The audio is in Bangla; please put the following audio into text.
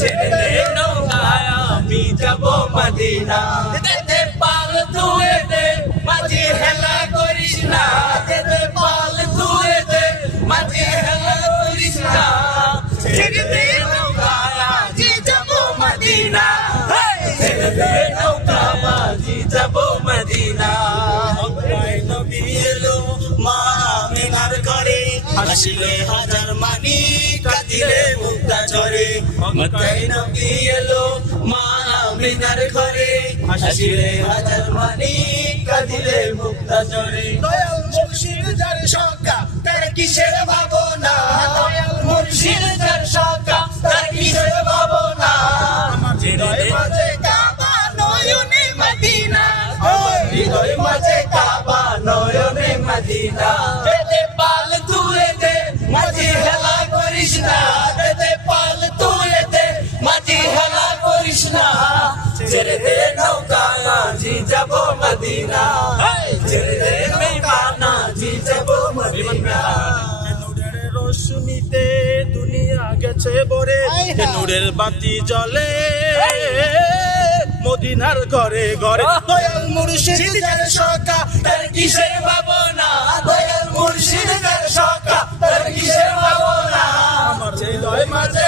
ছেড়ে দে নৌকায় আমি যাব মদিনা। যেতে পাল তুলে দে মাঝি হেলা হাসিলে হাজার মানি কাঁদিলে মুক্তা ঝরে। মক্কায় নবী এলো মা আমিনার ঘরে। হাসিলে হাজার মানি কাঁদিলে মুক্তা ঝরে। দয়াল মুর্শিদ যার সকা তার কিসের ভাবনা? দয়াল মুর্শিদ যার সকা তার কিসের ভাবনা? হৃদয় মাঝে কাবা নয়নে মদিনা। হৃদয় মাঝে কাবা নয়নে মদিনা। ছেড়ে দে নৌকা জি যাব মদিনা! ছেড়ে দে নৌকা জি যাব মদিনা। রশ্মিতে দুনিয়া গেছে ভরে। নূরের বাতি জ্বলে। মদিনার ঘরে ঘরে। দয়াল মুর্শিদ যার সকা তার কিসের ভাবনা? দয়াল মুর্শিদ তার সকা তার কিসের ভাবনা? আমার হৃদয় মাঝে